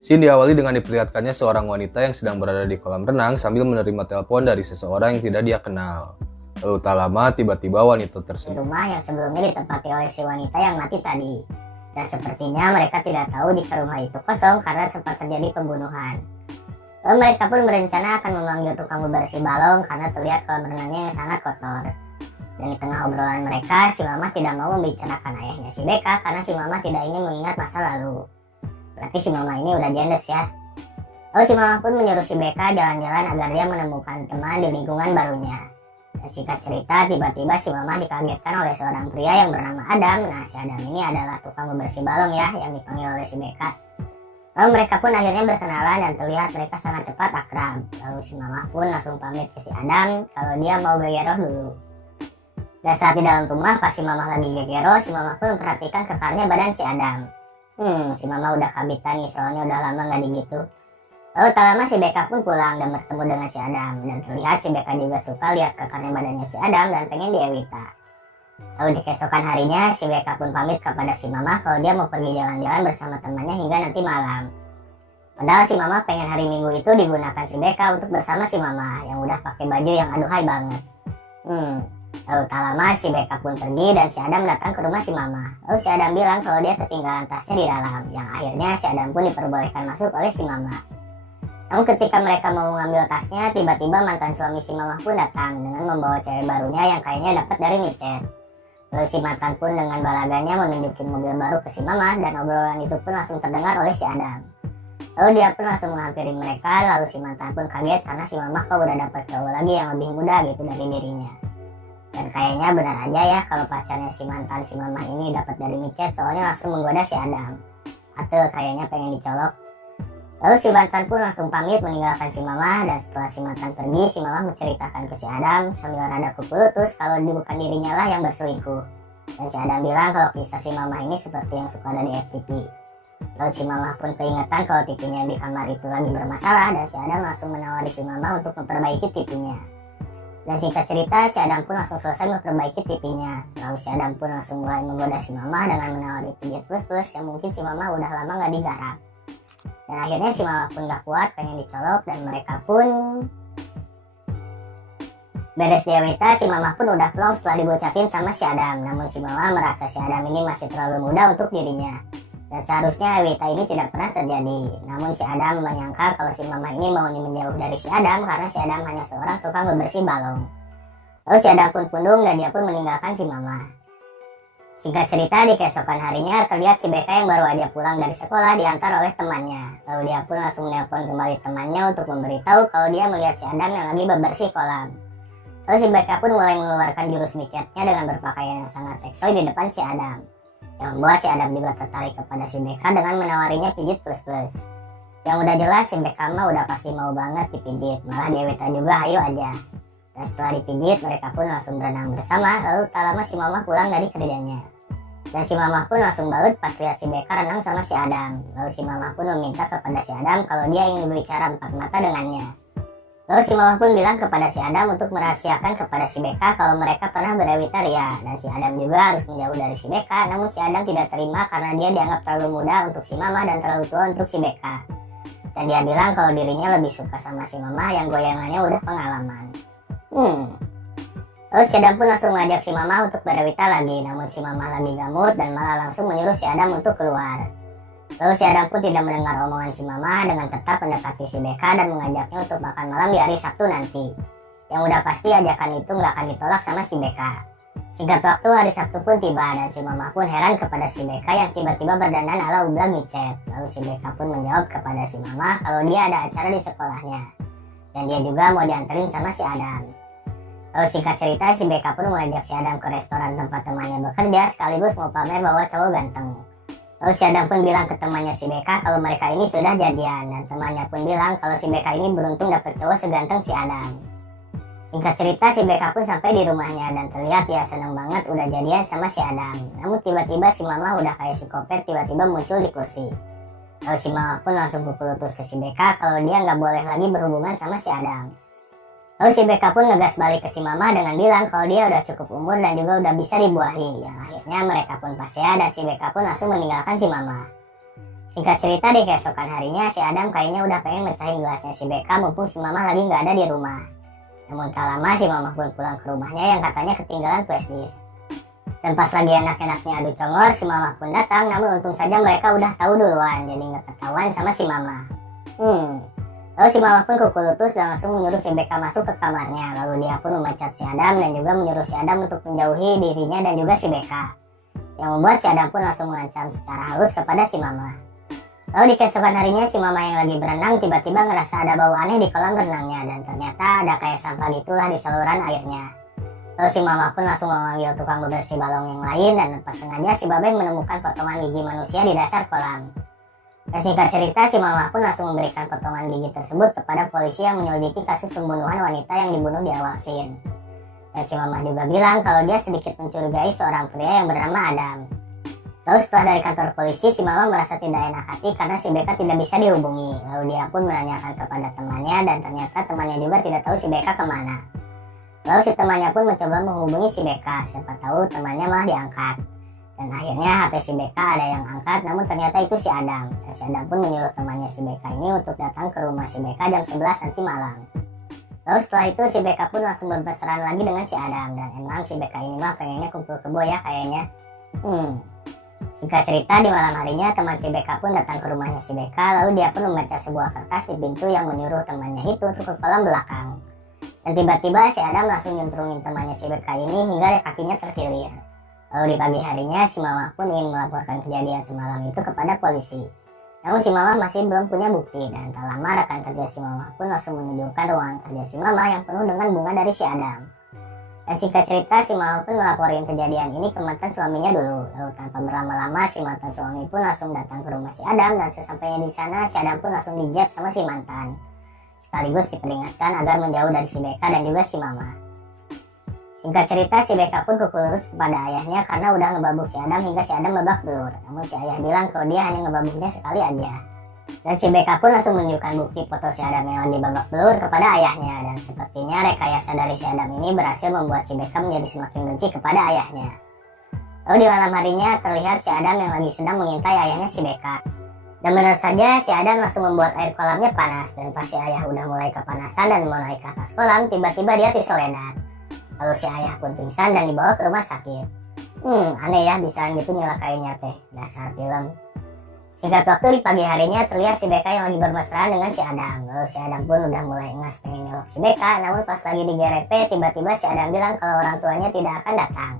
Scene diawali dengan diperlihatkannya seorang wanita yang sedang berada di kolam renang sambil menerima telepon dari seseorang yang tidak dia kenal. Lalu tak lama tiba-tiba wanita Di tersebut rumah yang sebelumnya ditempati oleh si wanita yang mati tadi. Dan sepertinya mereka tidak tahu jika rumah itu kosong karena sempat terjadi pembunuhan. Lalu mereka pun berencana akan memanggil tukang bebersih balong karena terlihat kolam renangnya yang sangat kotor. Dan di tengah obrolan mereka, si Mama tidak mau membicarakan ayahnya si Beka karena si Mama tidak ingin mengingat masa lalu. Berarti si Mama ini udah jendes ya. Lalu si Mama pun menyuruh si Beka jalan-jalan agar dia menemukan teman di lingkungan barunya. Dan singkat cerita, tiba-tiba si Mama dikagetkan oleh seorang pria yang bernama Adam. Nah, si Adam ini adalah tukang bebersih balong ya, yang dipanggil oleh si Beka. Lalu mereka pun akhirnya berkenalan dan terlihat mereka sangat cepat akrab. Lalu si Mama pun langsung pamit ke si Adam kalau dia mau gegeroh dulu. Dan saat di dalam rumah, pas si Mama lagi gegeroh, si Mama pun memperhatikan kekarnya badan si Adam. Si Mama udah kabitan nih, soalnya udah lama gak digitu. Lalu tak lama si Beka pun pulang dan bertemu dengan si Adam. Dan terlihat si Beka juga suka lihat kekarnya badannya si Adam dan pengen diewita. Lalu di keesokan harinya, si Beka pun pamit kepada si Mama kalau dia mau pergi jalan-jalan bersama temannya hingga nanti malam. Padahal si Mama pengen hari Minggu itu digunakan si Beka untuk bersama si Mama yang udah pakai baju yang aduhai banget. Lalu tak lama si Beka pun pergi dan si Adam datang ke rumah si Mama. Lalu si Adam bilang kalau dia ketinggalan tasnya di dalam, yang akhirnya si Adam pun diperbolehkan masuk oleh si Mama. Namun ketika mereka mau mengambil tasnya, tiba-tiba mantan suami si Mama pun datang dengan membawa cewek barunya yang kayaknya dapat dari micet. Lalu si mantan pun dengan balaganya menunjukin mobil baru ke si Mama dan obrolan itu pun langsung terdengar oleh si Adam. Lalu dia pun langsung menghampiri mereka, lalu si mantan pun kaget karena si Mama kok udah dapat cowok lagi yang lebih muda gitu dari dirinya. Dan kayaknya benar aja ya kalau pacarnya si mantan si Mama ini dapat dari micet, soalnya langsung menggoda si Adam. Atau kayaknya pengen dicolok. Lalu si mantan pun langsung pamit meninggalkan si Mama, dan setelah si mantan pergi, si Mama menceritakan ke si Adam sambil rada kuputus kalau bukan dirinya lah yang berselingkuh. Dan si Adam bilang kalau kisah si Mama ini seperti yang suka ada di FTV. Lalu si Mama pun keingetan kalau TV-nya di kamar itu lagi bermasalah, dan si Adam langsung menawari si Mama untuk memperbaiki TV-nya. Dan singkat cerita, si Adam pun langsung selesai memperbaiki TV-nya. Lalu si Adam pun langsung mulai menggoda si Mama dengan menawari pijat plus-plus yang mungkin si Mama udah lama gak digarap. Dan akhirnya si Mama pun gak kuat pengen dicolok dan mereka pun beres diewita. Si Mama pun udah plong setelah dibocatin sama si Adam. Namun si Mama merasa si Adam ini masih terlalu muda untuk dirinya. Dan seharusnya ewita ini tidak pernah terjadi. Namun si Adam menyangka kalau si Mama ini maunya menjauh dari si Adam karena si Adam hanya seorang tukang bebersih balong. Lalu si Adam pun pundung dan dia pun meninggalkan si Mama. Singkat cerita, di keesokan harinya terlihat si Beka yang baru aja pulang dari sekolah diantar oleh temannya. Lalu dia pun langsung menelpon kembali temannya untuk memberitahu kalau dia melihat si Adam yang lagi bebersih kolam. Lalu si Beka pun mulai mengeluarkan jurus micetnya dengan berpakaian yang sangat seksoi di depan si Adam. Yang membuat si Adam juga tertarik kepada si Beka dengan menawarinya pijit plus-plus. Yang udah jelas si Beka mah udah pasti mau banget dipijit, malah diewita juga ayo aja. Dan setelah dipijit, mereka pun langsung berenang bersama. Lalu tak lama si Mama pulang dari kerjanya. Dan si Mama pun langsung balut pas lihat si Beka renang sama si Adam. Lalu si Mama pun meminta kepada si Adam kalau dia ingin berbicara empat mata dengannya. Lalu si Mama pun bilang kepada si Adam untuk merahasiakan kepada si Beka kalau mereka pernah berewita ria. Dan si Adam juga harus menjauh dari si Beka. Namun si Adam tidak terima karena dia dianggap terlalu muda untuk si Mama dan terlalu tua untuk si Beka. Dan dia bilang kalau dirinya lebih suka sama si Mama yang goyangannya udah pengalaman. Lalu si Adam pun langsung mengajak si Mama untuk berewita lagi. Namun si Mama lagi gamut dan malah langsung menyuruh si Adam untuk keluar. Lalu si Adam pun tidak mendengar omongan si Mama dengan tetap mendekati si Beka dan mengajaknya untuk makan malam di hari Sabtu nanti. Yang udah pasti ajakan itu gak akan ditolak sama si Beka. Singkat waktu hari Sabtu pun tiba dan si Mama pun heran kepada si Beka yang tiba-tiba berdandan ala ublah micet. Lalu si Beka pun menjawab kepada si Mama kalau dia ada acara di sekolahnya. Dan dia juga mau dianterin sama si Adam. Lalu singkat cerita, si Beka pun mengajak si Adam ke restoran tempat temannya bekerja sekaligus mau pamer bahwa cowok ganteng. Lalu si Adam pun bilang ke temannya si Beka kalau mereka ini sudah jadian. Dan temannya pun bilang kalau si Beka ini beruntung dapet cowok seganteng si Adam. Singkat cerita, si Beka pun sampai di rumahnya dan terlihat dia seneng banget udah jadian sama si Adam. Namun tiba-tiba si Mama udah kayak si Koper tiba-tiba muncul di kursi. Lalu si Mama pun langsung pukul utus ke si Beka kalau dia nggak boleh lagi berhubungan sama si Adam. Lalu si Beka pun ngegas balik ke si Mama dengan bilang kalau dia udah cukup umur dan juga udah bisa dibuahi. Yang akhirnya mereka pun pasrah dan si Beka pun langsung meninggalkan si Mama. Singkat cerita di keesokan harinya si Adam kayaknya udah pengen mecahin gelasnya si Beka mumpung si Mama lagi nggak ada di rumah. Namun tak lama si Mama pun pulang ke rumahnya yang katanya ketinggalan flashdisk. Dan pas lagi enak-enaknya adu congor, si Mama pun datang, namun untung saja mereka udah tahu duluan, jadi nggak ketahuan sama si Mama. Lalu si Mama pun kuku lutut dan langsung menyuruh si Beka masuk ke kamarnya. Lalu dia pun memecat si Adam dan juga menyuruh si Adam untuk menjauhi dirinya dan juga si Beka. Yang membuat si Adam pun langsung mengancam secara halus kepada si Mama. Lalu di keesokan harinya si Mama yang lagi berenang tiba-tiba ngerasa ada bau aneh di kolam renangnya dan ternyata ada kayak sampah gitulah di saluran airnya. Lalu si Mama pun langsung memanggil tukang bebersih balong yang lain dan tanpa sengaja si Babe menemukan potongan gigi manusia di dasar kolam. Dan singkat cerita si Mama pun langsung memberikan potongan gigi tersebut kepada polisi yang menyelidiki kasus pembunuhan wanita yang dibunuh di awal scene. Dan si Mama juga bilang kalau dia sedikit mencurigai seorang pria yang bernama Adam. Lalu setelah dari kantor polisi, si Mama merasa tidak enak hati karena si Beka tidak bisa dihubungi. Lalu dia pun menanyakan kepada temannya dan ternyata temannya juga tidak tahu si Beka kemana. Lalu si temannya pun mencoba menghubungi si Beka, siapa tahu temannya malah diangkat. Dan akhirnya HP si Beka ada yang angkat, namun ternyata itu si Adam. Dan si Adam pun menyuruh temannya si Beka ini untuk datang ke rumah si Beka jam 11 nanti malam. Lalu setelah itu si Beka pun langsung bermesraan lagi dengan si Adam. Dan emang si Beka ini mah pengennya kumpul kebo ya kayaknya. Singkat cerita di malam harinya teman si Beka pun datang ke rumahnya si Beka. Lalu dia pun membaca sebuah kertas di pintu yang menyuruh temannya itu untuk ke kolam belakang. Dan tiba-tiba si Adam langsung nyuntrungin temannya si Beka ini hingga kakinya terkilir. Lalu di pagi harinya si Mama pun ingin melaporkan kejadian semalam itu kepada polisi. Namun si Mama masih belum punya bukti dan tak lama rekan kerja si Mama pun langsung menunjukkan ruangan kerja si Mama yang penuh dengan bunga dari si Adam. Dan singkat cerita si Mama pun melaporin kejadian ini ke mantan suaminya dulu. Lalu tanpa berlama-lama si mantan suami pun langsung datang ke rumah si Adam dan sesampainya di sana si Adam pun langsung dijab sama si mantan. Sekaligus diperingatkan agar menjauh dari si Beka dan juga si Mama. Singkat cerita si Beka pun kuku lurus kepada ayahnya karena udah ngebabuk si Adam hingga si Adam babak belur. Namun si ayah bilang kalau dia hanya ngebabuknya sekali aja. Dan si Beka pun langsung menunjukkan bukti foto si Adam yang lagi babak belur kepada ayahnya. Dan sepertinya rekayasa dari si Adam ini berhasil membuat si Beka menjadi semakin benci kepada ayahnya. Lalu di malam harinya terlihat si Adam yang lagi sedang mengintai ayahnya si Beka. Dan benar saja si Adam langsung membuat air kolamnya panas. Dan pas si ayah udah mulai kepanasan dan mau naik ke atas kolam, tiba-tiba dia tersoledat. Lalu si ayah pun pingsan dan dibawa ke rumah sakit. Aneh ya bisaan gitu nyelakainnya teh, dasar film. Singkat waktu di pagi harinya terlihat si Beka yang lagi bermesraan dengan si Adam. Lalu si Adam pun udah mulai ngas pengen nyelok si Beka. Namun pas lagi di GRP tiba-tiba si Adam bilang kalau orang tuanya tidak akan datang.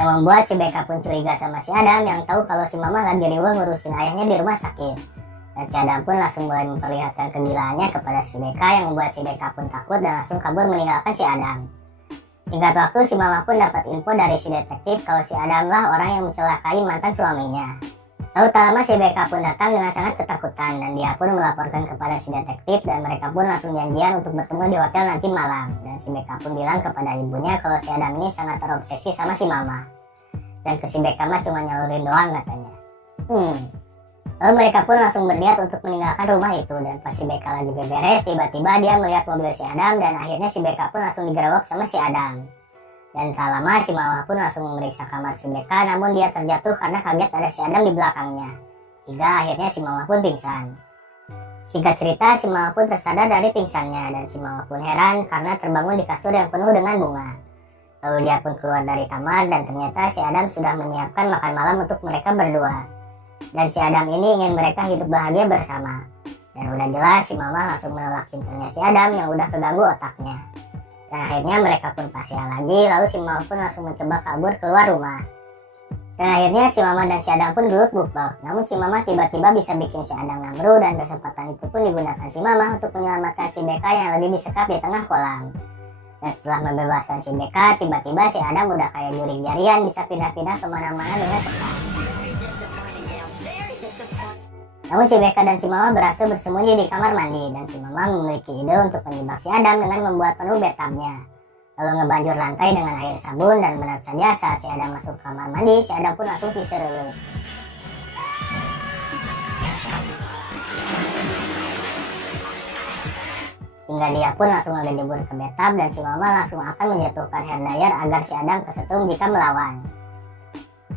Yang membuat si Beka pun curiga sama si Adam yang tahu kalau si Mama lagi riweuh ngurusin ayahnya di rumah sakit. Dan si Adam pun langsung mulai memperlihatkan kegilaannya kepada si Beka yang membuat si Beka pun takut dan langsung kabur meninggalkan si Adam. Singkat waktu si Mama pun dapat info dari si detektif kalau si Adam lah orang yang mencelakai mantan suaminya. Lalu tak lama si Beka pun datang dengan sangat ketakutan dan dia pun melaporkan kepada si detektif dan mereka pun langsung janjian untuk bertemu di hotel nanti malam. Dan si Beka pun bilang kepada ibunya kalau si Adam ini sangat terobsesi sama si Mama. Dan ke si Beka mah cuma nyalurin doang katanya. Lalu mereka pun langsung berniat untuk meninggalkan rumah itu dan pas si Beka lagi beberes tiba-tiba dia melihat mobil si Adam dan akhirnya si Beka pun langsung digerobak sama si Adam. Dan tak lama si Mama pun langsung memeriksa kamar si Beka namun dia terjatuh karena kaget ada si Adam di belakangnya. Hingga akhirnya si Mama pun pingsan. Singkat cerita si Mama pun tersadar dari pingsannya dan si Mama pun heran karena terbangun di kasur yang penuh dengan bunga. Lalu dia pun keluar dari kamar dan ternyata si Adam sudah menyiapkan makan malam untuk mereka berdua. Dan si Adam ini ingin mereka hidup bahagia bersama. Dan udah jelas si Mama langsung menolak cintanya si Adam yang udah keganggu otaknya. Dan akhirnya mereka pun pasrah lagi, lalu si Mama pun langsung mencoba kabur keluar rumah. Dan akhirnya si Mama dan si Adam pun gelut bukbak. Namun si Mama tiba-tiba bisa bikin si Adam ngamru dan kesempatan itu pun digunakan si Mama untuk menyelamatkan si Beka yang lagi disekap di tengah kolam. Dan setelah membebaskan si Beka, tiba-tiba si Adam udah kayak jurik jarian bisa pindah-pindah kemana-mana dengan cepat. Namun si Beka dan si Mama berhasil bersembunyi di kamar mandi dan si Mama memiliki ide untuk menjebak si Adam dengan membuat penuh bathtubnya. Lalu ngebanjur lantai dengan air sabun dan benar saja saat si Adam masuk kamar mandi, si Adam pun langsung disereluk. Hingga dia pun langsung ngejebur ke bathtub dan si Mama langsung akan menjatuhkan hair dryer agar si Adam kesetrum jika melawan.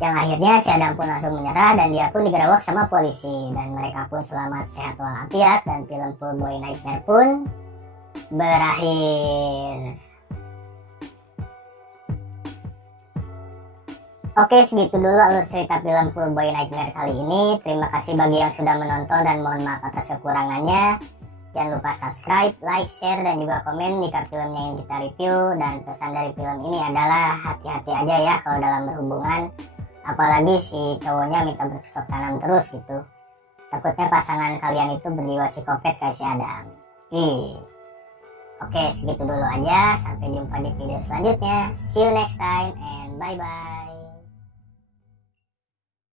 Yang akhirnya si Adam pun langsung menyerah dan dia pun digerawak sama polisi. Dan mereka pun selamat sehat walafiat dan film Full Boy Nightmare pun berakhir. Oke, segitu dulu alur cerita film Full Boy Nightmare kali ini. Terima kasih bagi yang sudah menonton dan mohon maaf atas kekurangannya. Jangan lupa subscribe, like, share, dan juga komen jika filmnya yang kita review. Dan pesan dari film ini adalah hati-hati aja ya kalau dalam berhubungan. Apalagi si cowoknya minta bercocok tanam terus gitu. Takutnya pasangan kalian itu berjiwa psikopat kayak si Adam. Oke, segitu dulu aja. Sampai jumpa di video selanjutnya. See you next time and bye-bye.